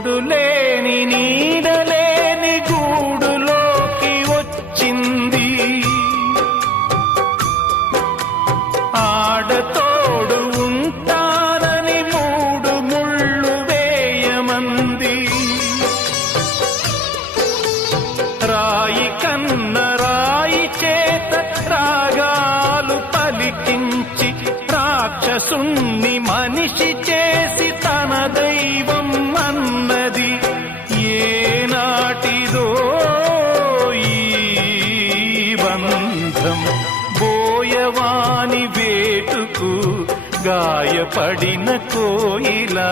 తోడులేని నీడలేని గూడులోకి వచ్చింది. ఆడతోడు ఉంటానని మూడు ముళ్ళు వేయమంది. రాయి కన్న రాయి చేత రాగాలు పలికించి రాక్షసుణ్ణి మనిషి చేసి తన దైవం అన్నది. ఏనాటిదో ఈ బంధం బోయవాని వేటుకు గాయపడిన కోయిలా.